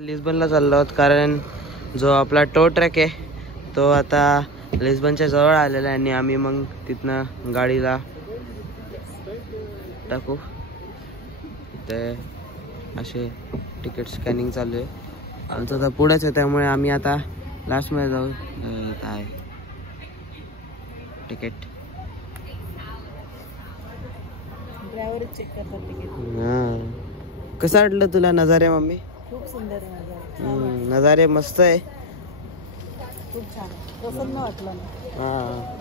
लिस्बनला चाललो आहोत कारण जो आपला टो ट्रॅक आहे तो आता लिस्बनच्या जवळ आलेला आहे आणि आम्ही मग तिथनं गाडीला टाकू. ते असे तिकीट स्कॅनिंग चालू आहे. आमचं आता पुढेच आहे त्यामुळे आम्ही आता लास्टमध्ये जाऊ. काय तिकीट ड्रायव्हर चेक करतात तिकीट. हां, कसं वाटलं तुला नजारे मम्मी? खूप सुंदर नजारा. नजारे मस्त आहे. खूप छान प्रसन्न वाटलं ना. हां,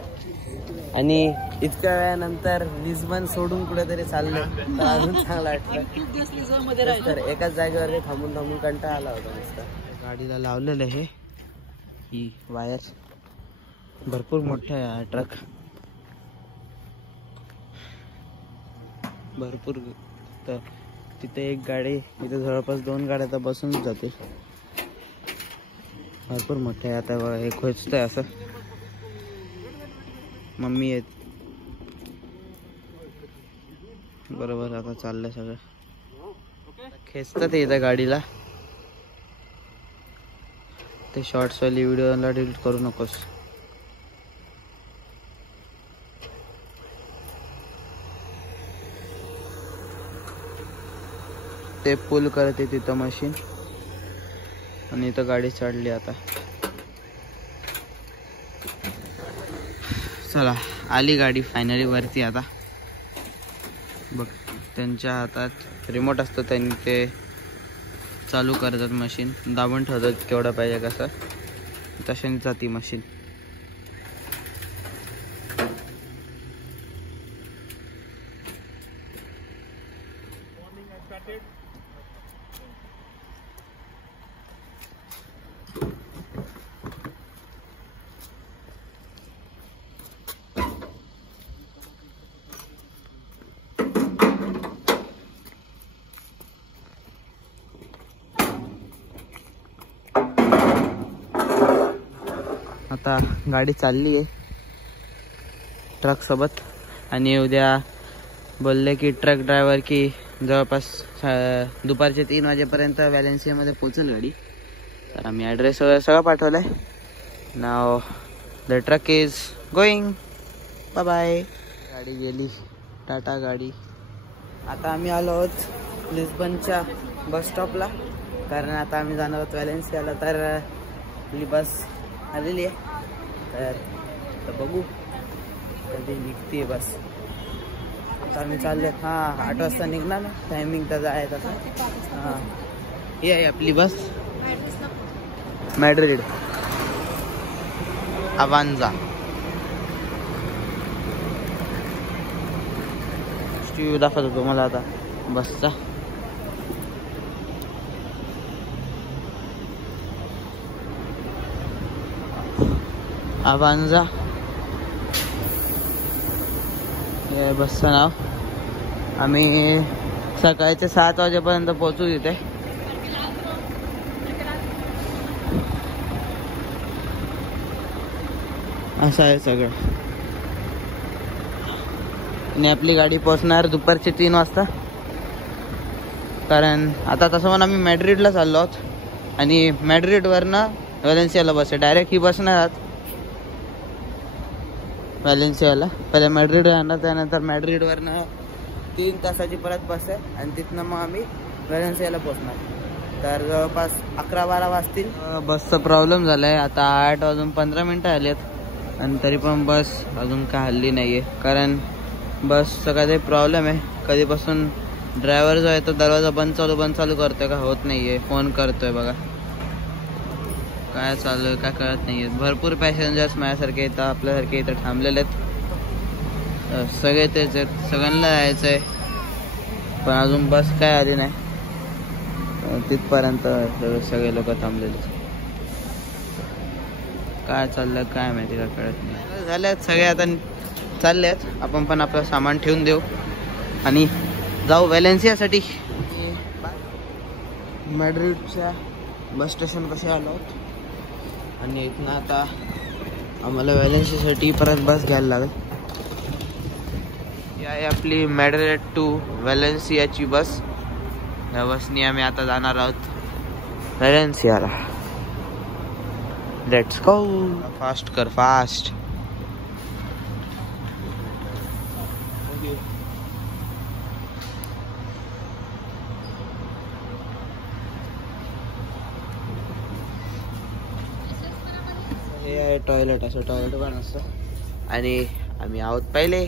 आणि इतक्या वेळानंतर लिस्बन सोडून कुठेतरी चाललो तर अजून चांगलं वाटलं. खूप दिवस लिस्बनमध्ये राहिलो. तर एकाच जागेवर थांबून थांबून कंटाळा आला होता नुसता. गाडीला लावलेलं आहे ही वायर. भरपूर मोठा आहे हा ट्रक. भरपूर. तर तिथे एक गाडी, इथे जवळपास 2 गाड्या तर बसून जाते. भरपूर मोठे आहे. आता बघा हे खोचतंय असं. मम्मी आहेत बरोबर. आता चाललंय सगळं. खेचतात इथं गाडीला. ते शॉर्ट्स वाली व्हिडिओला डिलीट करू नकोस. ते पुल करते तिथं मशीन आणि इथं गाडी चढली. आता चला आली गाडी फायनली वरती. आता बघ त्यांच्या हातात रिमोट असतं, त्यांनी ते चालू करतात मशीन. दाबून ठेवतात केवढं पाहिजे कसं, तशाने जाती मशीन. आता गाडी चालली आहे ट्रक सोबत आणि उद्या बोलले की ट्रक ड्रायव्हर की जवळपास दुपारचे 3 वाजेपर्यंत व्हॅलेन्सियामध्ये पोहोचेल गाडी. तर आम्ही ॲड्रेस वगैरे सगळं पाठवलं आहे. Now the truck is going. Bye bye. गाडी गेली. टाटा गाडी. आता आम्ही आलो आहोत लिस्बनच्या बस स्टॉपला कारण आता आम्ही जाणार आहोत व्हॅलेन्सियाला. तर आपली बस आलेली आहे. तर बघू कधी निघते बस. आता आम्ही चालले. हां 8 वाजता निघणार ना. टायमिंग त्याचा आहे तसा. हां ही आहे आपली बस. मॅड्रिड अवांजा. स्टीव दाखवतो तुम्हाला आता बसचा. अवांजा हे बसचं नाव. आम्ही सकाळचे 7 वाजेपर्यंत पोहोचू तिथे. असं आहे सगळं. आणि आपली गाडी पोहोचणार दुपारचे 3 वाजता. कारण आता तसं पण आम्ही मॅड्रिडला चाललो आहोत आणि मॅड्रिडवरनं व्हॅलेन्सियाला बस आहे. डायरेक्ट ही बस नाही राहत व्हॅलेन्सियाला. पहिले मॅड्रिड राहणार, त्यानंतर मॅड्रिडवरनं 3 तासाची परत बस आहे आणि तिथनं मग आम्ही व्हॅलेन्सियाला पोहोचणार. तर जवळपास 11-12 वाजतील. बसचा प्रॉब्लेम झाला आहे. आता 8 वाजून 15 मिनटं आली आहेत आणि तरी पण बस अजून काय हल्ली नाही आहे. कारण बसचा काही प्रॉब्लेम आहे. कधीपासून ड्रायव्हर जो आहे तो दरवाजा बंद चालू करतोय का होत नाही आहे. फोन करतोय बघा. काय चालू आहे काय कळत नाही आहे. भरपूर पॅसेंजर्स माझ्यासारखे इथं आपल्यासारखे इथं थांबलेले आहेत. सगळे तेच आहेत. सगळ्यांना यायचं आहे पण अजून बस काय आली नाही. तिथपर्यंत सगळे लोक थांबलेले. काय चाललं काय माहिती का कळत नाही. झाले आहेत सगळे आता चालले आहेत. आपण पण आपलं सामान ठेवून देऊ आणि जाऊ व्हॅलेन्सियासाठी. मॅड्रिडच्या बस स्टेशन कसे आलो आहोत आणि इथनं आता आम्हाला व्हॅलेन्सियासाठी परत बस घ्यायला लागेल. ही आहे आपली मॅड्रिड टू व्हॅलेन्सियाची बस. या बसनी आम्ही आता जाणार आहोत व्हॅलेन्सियाला. Let's go. फास्ट कर फास्ट. हे आहे टॉयलेट. असं टॉयलेट पण असतं. आणि आम्ही आहोत पहिले.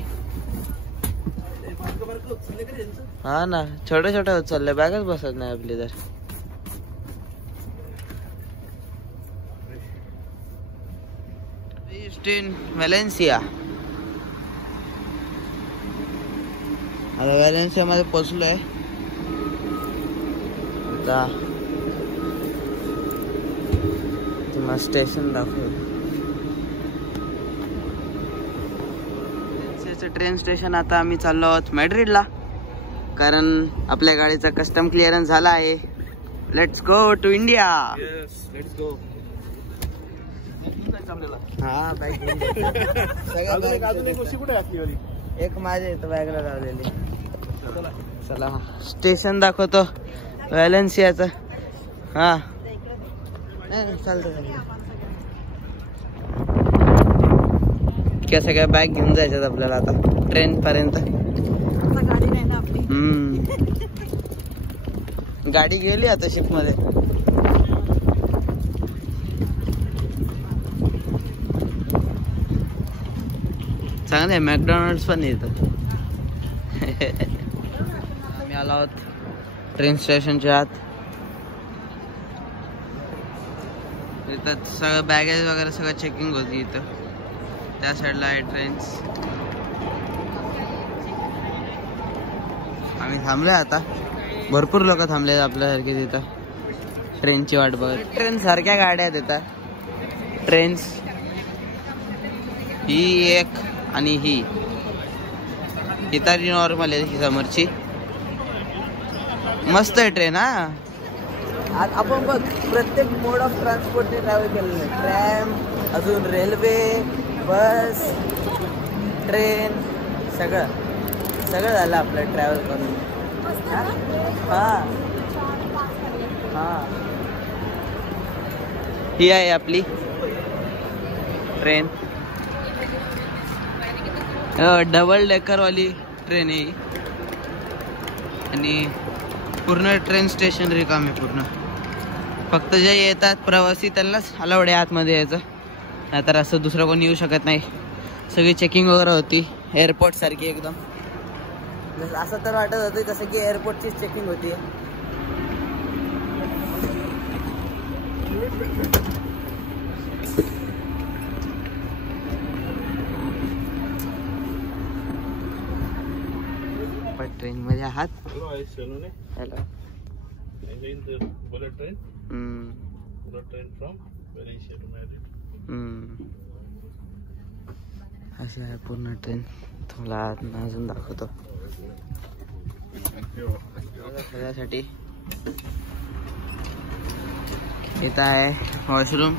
हा ना, छोटे छोटे होत चालले. बॅगच बसत नाही आपली तर. व्हॅलेन्सिया. आता व्हॅलेन्सिया मध्ये पोहोचलोय. आता तुम्हाला स्टेशन दाखवलं. Train station. आता आम्ही चाललो आहोत मॅड्रिडला, कारण आपल्या गाडीचा कस्टम क्लिअरन्स झाला आहे. Let's go to India. Let's go. हा बाईक एक माझे बॅगला लावलेली. चला स्टेशन दाखवतो व्हॅलेन्सियाचं. हा चालतं. क्या सगळ्या बॅग घेऊन जायच्यात आपल्याला आता ट्रेन पर्यंत. गाडी नाही ना आपली. गाडी गेली आता शिप मध्ये. चांगलं आहे. मॅकडॉनल्ड्स पण येतं. आम्ही आलो आहोत ट्रेन स्टेशनच्या आत. इथं सगळं बॅगेज वगैरे सगळं चेकिंग होती. इथं त्या साईडला आहे ट्रेन्स. आम्ही थांबलोय आता. भरपूर लोक थांबले आपल्यासारखे तिथं ट्रेनची वाट बघत. ट्रेन सारख्या गाड्या आहेत इथं. ट्रेन्स ही एक आणि ही इतर नॉर्मल आहे. ही समोरची मस्त आहे ट्रेन. हा आज आपण बघ प्रत्येक मोड ऑफ ट्रान्सपोर्टने ट्रॅव्हल केलेलं आहे. ट्रॅम, अजून रेल्वे, बस, ट्रेन, सगळं सगळं झालं आपलं ट्रॅव्हल करून. हा हा ही आहे आपली ट्रेन. डबल डेकरवाली ट्रेन आहे. आणि पूर्ण ट्रेन स्टेशन रिकाम आहे पूर्ण. फक्त जे येतात प्रवासी त्यांनाच अलाउड आहे आतमध्ये यायचं. नाहीतर असं दुसरं कोणी येऊ शकत नाही. सगळी चेकिंग वगैरे होती एअरपोर्ट सारखी एकदम. असं तर वाटत होतं जसं की एअरपोर्टची चेकिंग होती. ट्रेन मध्ये आहात. हॅलो. अशी आहे पूर्ण ट्रेन. तुम्हाला अजून दाखवतो सगळ्यासाठी. इथं आहे वॉशरूम.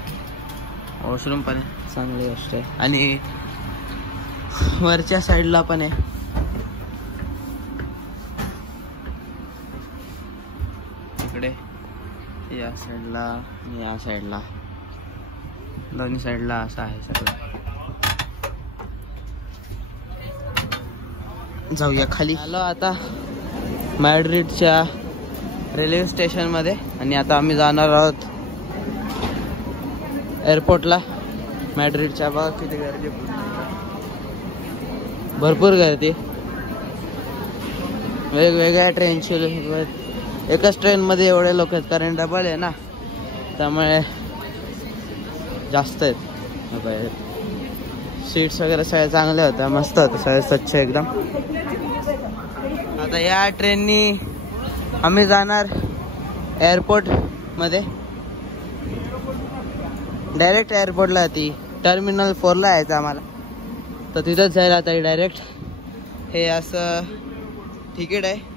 वॉशरूम पण आहे, चांगली गोष्ट आहे. आणि वरच्या साईडला पण आहे. इकडे या साईडला या साईडला दोन्ही साईडला असं आहे सगळं. जाऊया खाली. आलो आता मॅड्रिडच्या रेल्वे स्टेशन मध्ये. आणि आता आम्ही जाणार आहोत एअरपोर्टला मॅड्रिडच्या. बघा किती गर्दी, भरपूर गर्दी. वेगवेगळ्या ट्रेनची. एकाच ट्रेन मध्ये एवढे लोक आहेत कारण डबल आहे ना, त्यामुळे जास्त आहेत. सीट्स वगैरे सगळ्या चांगल्या होत्या, मस्त होतं, सगळं स्वच्छ एकदम. आता या ट्रेननी आम्ही जाणार एअरपोर्ट मध्ये. डायरेक्ट एअरपोर्टला ती टर्मिनल 4ला यायचं आम्हाला. तर तिथंच जायला आता डायरेक्ट. हे असं तिकीट आहे.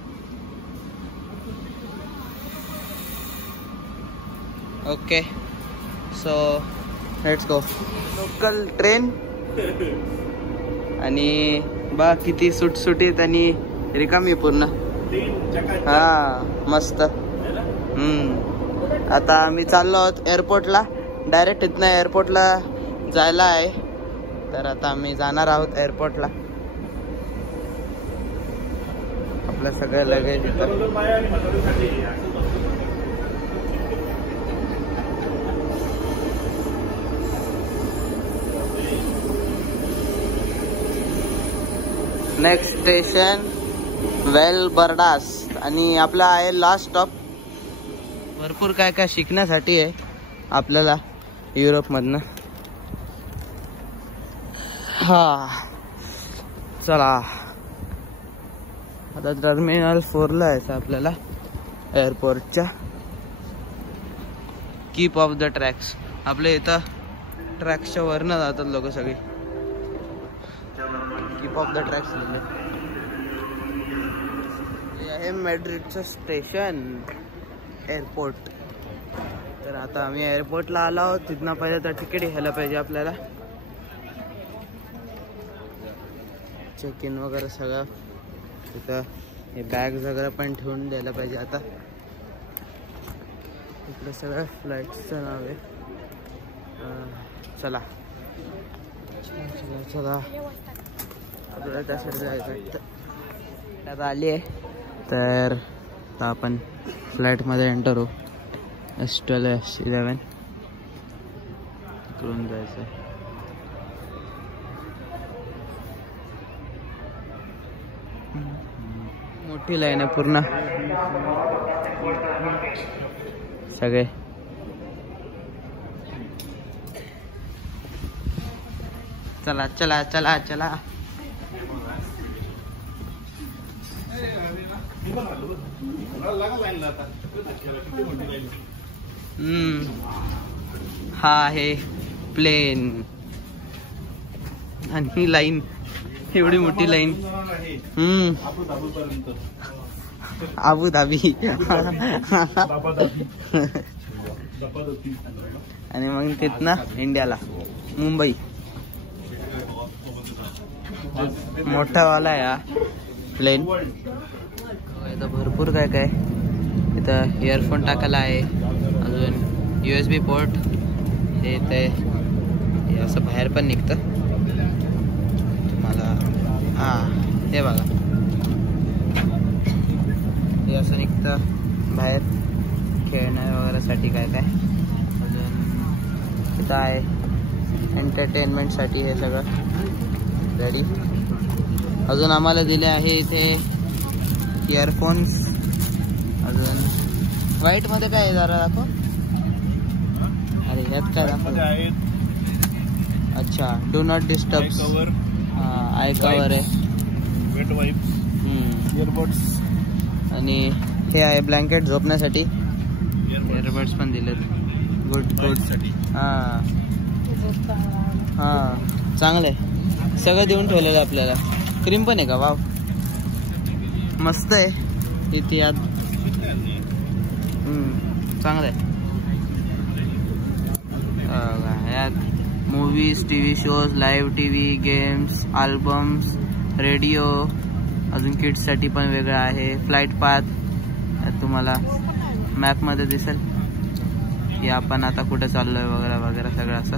Okay so let's go. Local train. आणि बा किती सुटसुटीत आणि रिकामी पूर्ण. हा मस्त. आता आम्ही चाललो आहोत एअरपोर्टला. डायरेक्ट इथनं एअरपोर्टला जायला आहे. तर आता आम्ही जाणार आहोत एअरपोर्टला. आपलं सगळं लगेज इथं. नेक्स्ट स्टेशन वेल बर्डास आणि आपला आहे लास्ट स्टॉप. भरपूर काय काय शिकण्यासाठी आहे आपल्याला युरोपमधनं. हा चला आता टर्मिनल 4ला यायचं आपल्याला एअरपोर्टच्या. Keep off the tracks. आपल्या इथं ट्रॅक्सच्या वरनं जातात लोक सगळी. कीप ऑफ द ट्रॅक्स हे आहे मॅड्रिडचं स्टेशन एअरपोर्ट. तर आता आम्ही एअरपोर्टला आलो आहोत. तिथनं पहिले तर तिकीट घ्यायला पाहिजे आपल्याला. चेक इन वगैरे सगळं तिथं. हे बॅग्स वगैरे पण ठेवून द्यायला पाहिजे. आता इकडे सगळं फ्लाईटचं नाव आहे. चला चला चला आपल्याला त्या साईडला जायचं. आता आली आहे तर आता आपण फ्लाईटमध्ये एंटर होऊ. S12 S11 इकडून जायचं आहे. मोठी लाईन आहे पूर्ण. सगळे चला चला चला चला. हा आहे प्लेन आणि ही लाईन एवढी मोठी लाईन. आबू धाबी आणि मग तिथनं इंडियाला मुंबई. मोठा वाला आहे हा प्लेन. इथं भरपूर काय काय. इथं इयरफोन टाकायला आहे. अजून USB पोर्ट. हे ते असं बाहेर पण निघतं तुम्हाला. हा हे बघा हे असं निघतं बाहेर खेळण्या वगैरेसाठी काय काय. अजून इथं आहे एंटरटेनमेंटसाठी हे सगळं रेडी. अजून आम्हाला दिले आहे इथे इयरफोन्स. अजून व्हाईटमध्ये काय आहे जरा दाखव. अरे ह्यात काय दाखव. अच्छा do not disturb. Eye cover आहे. Wet wipes. इयरबड्स आणि हे आहे ब्लँकेट झोपण्यासाठी. इयरबड्स पण दिलेत. Good good. हां हां चांगलं आहे. सगळं देऊन ठेवलेलं आहे आपल्याला. क्रीम पण आहे का. वाव मस्त आहे. इथे यात चांगलं आहे. यात movies TV shows live TV games albums radio. अजून किड्ससाठी पण वेगळं आहे. फ्लाईट पाथ यात तुम्हाला मॅपमध्ये दिसेल की आपण आता कुठे चाललोय वगैरे वगैरे सगळं असं.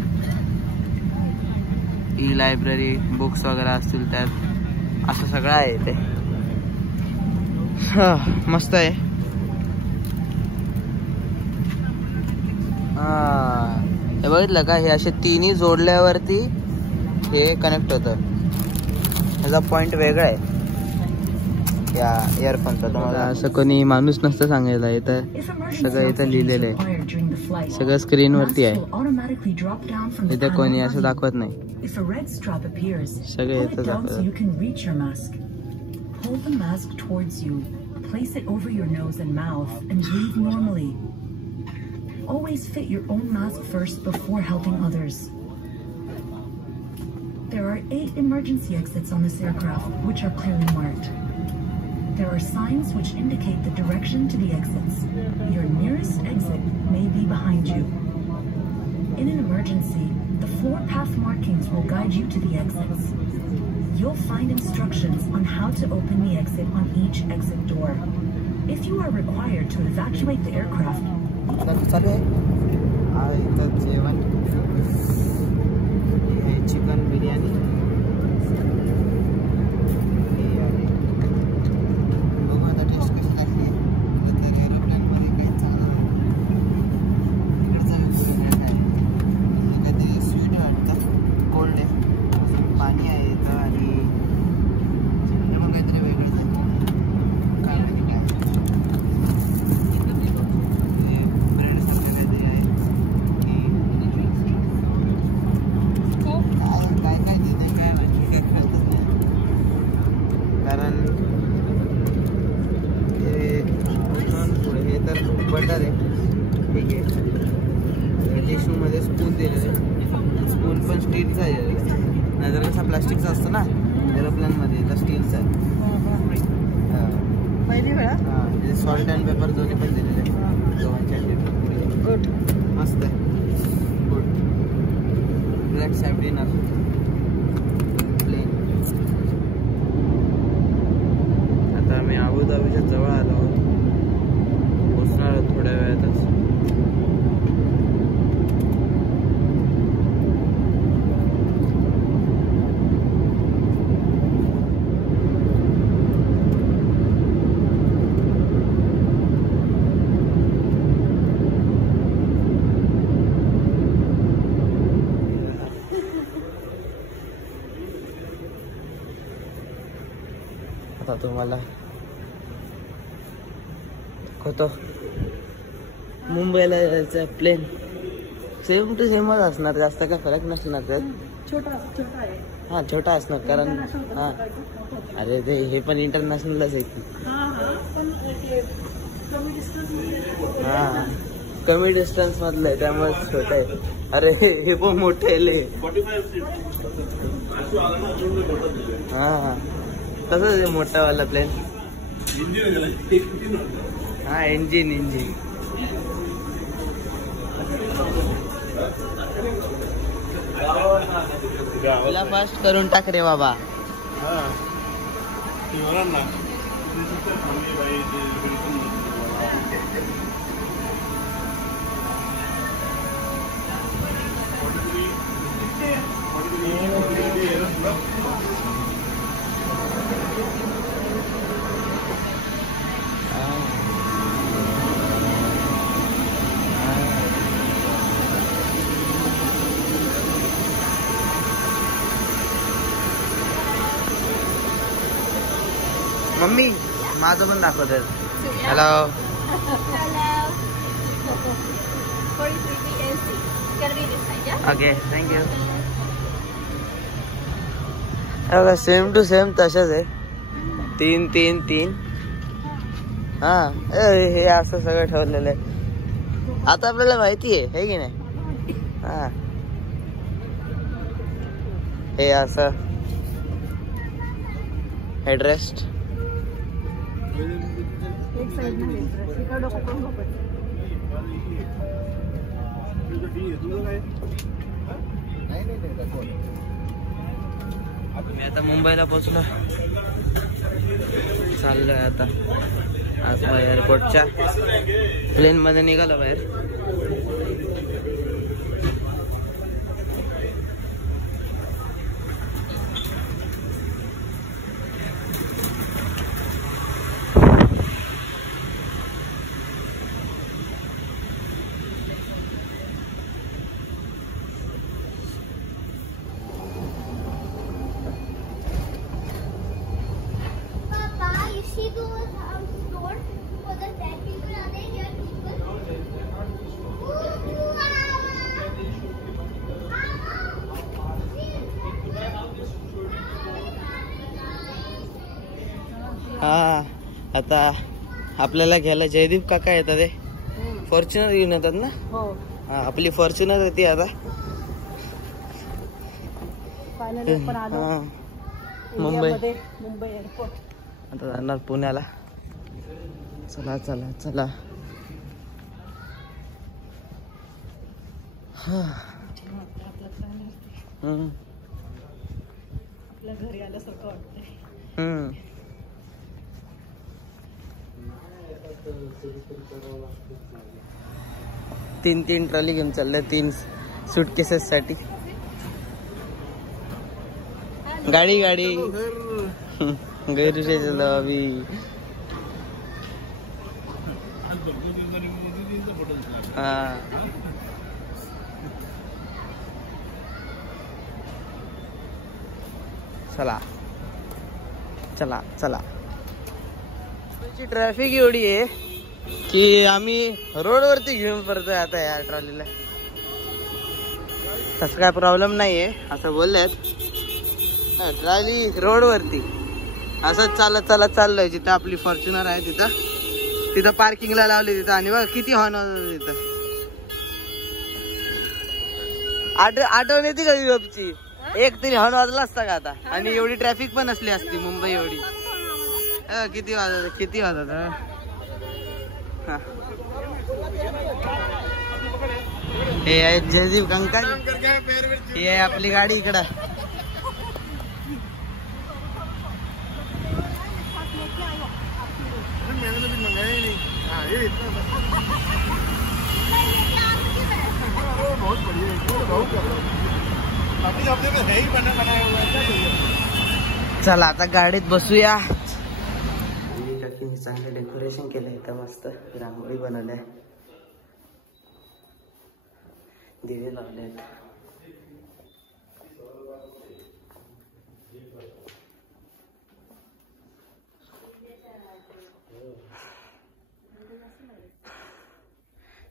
ई लायब्ररी बुक्स वगैरे असतील त्यात असं सगळं आहे ते. मस्त आहे. हे बघितलं का. हे असे तिन्ही जोडल्यावरती हे कनेक्ट होतं. ह्याचा पॉइंट वेगळा आहे या इयरफोनचा. तुम्हाला असं कोणी माणूस नसतं सांगायला. इथं सगळं इथं लिहिलेलं आहे. सगळं स्क्रीनवरती आहे. इथं कोणी असं दाखवत नाही. सगळं इथं दाखवत. Hold the mask towards you, place it over your nose and mouth, and breathe normally. Always fit your own mask first before helping others. There are 8 emergency exits on this aircraft, which are clearly marked. There are signs which indicate the direction to the exits. Your nearest exit may be behind you. In an emergency, the floor path markings will guide you to the exits. You'll find instructions on how to open the exit on each exit door. If you are required to evacuate the aircraft, चालू आहे. इथं जेवण हे chicken biryani. बघू आता taste कशी लागली. इतर एरोप्लेनमध्ये काही चांगलं कधी स्वीट वाटतं, कोल्ड आहे, पाणी आहे इथं आणि मग काहीतरी वेगळंच आहे. काय माहिती काय ब्रेड सारखं काहीतरी आहे काय काय देते काय माहिती, काही कळतच नाही. कारण हे पुढे हे तर बटर आहे, ठीक आहे. टिश्यूमध्ये स्पून दिलेलं आहे, स्पून पण स्टीलचा आहे, नाहीतर कसा प्लास्टिकचा असतो ना एरोप्लेनमध्ये, तर स्टीलचा आहे. पहिली वेळा. हां, सॉल्ट अँड पेपर दोन्ही पण दिलेले आहे दोघांच्या. गुड. मस्त आहे. Good. Let's have dinner. Plane. आता आम्ही अबुधाबीच्या जवळ आलो आहोत, पोचणार आहोत थोड्या वेळातच. आता तुम्हाला दाखवतो मुंबईला जायचं प्लेन. सेम टू सेमच असणार, जास्त काय फरक नसणार त्यात. छोटा आहे. हा छोटा असणार कारण हा अरे ते हे पण इंटरनॅशनलच आहे की. हा कमी डिस्टन्स मधलं आहे त्यामुळे छोट आहे. अरे हे पण मोठे आहे. हा तसंच आहे मोठावाला प्लेन. हा इंजिन तुला फास्ट करून टाक रे बाबा. मम्मी माझं पण दाखवत. Hello. Okay thank you. Same to same तसंच आहे. 3 हा हे असं सगळं ठेवलेलं आहे. आता आपल्याला माहिती आहे की नाही. हा हे असं हेडरेस्ट. एक साइड ना इकडं कोकण झोपत. मी आता मुंबईला पोहोचलो, चाललोय आता आज एअरपोर्टच्या प्लेन मध्ये निघालो बाहेर. हा आता आपल्याला घ्यायला जयदीप काका येतात. ते फॉर्च्युनर घेऊन येतात ना. हा आपली फॉर्च्युनर होती आता. मुंबई एअरपोर्ट. आता जाणार पुण्याला. चला चला चला. आपल्या घरी आल्यासारखं वाटतंय. तीन ट्रॉली घेऊन चालल्या 3 सूटकेसेस साठी. गाडी गैरुशे चलो अभी. हा चला चला चला. ट्रॅफिक एवढी आहे की आम्ही रोडवरती घेऊन पडतोय आता या ट्रॉलीला. तसं काय प्रॉब्लेम नाहीये असं बोललेत. ट्रॉली रोडवरती असंच चालत चाललोय. जिथं आपली फॉर्च्युनर आहे तिथं पार्किंगला लावली तिथं. आणि बघ किती हॉर्न होत तिथं. आठवण येते का युरोपची? एक तरी हॉर्न वाजला असता का आता? आणि एवढी ट्रॅफिक पण असली असती मुंबई एवढी. किती वाजत हे आहे जयदीप कंकाळ. ही आहे आपली गाडी इकडं. चला आता गाडीत बसूया. काकीने चांगलं डेकोरेशन केलंय इथं. मस्त रांगोळी बनवल्या, दिवे लावलेत.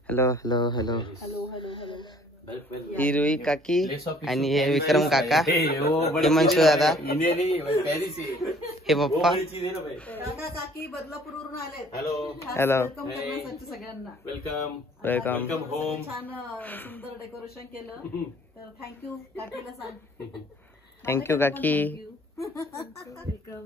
Hello hello hello. ही रुई काकी आणि हे विक्रम काका, हे मनसू दादा, हे पप्पा. काकी बदलापूरवरून आलेत. हॅलो सगळ्यांना वेलकम वेलकम होम. छान सुंदर डेकोरेशन केलं. तर थँक्यू काकीला सांग. थँक्यू काकी. वेलकम.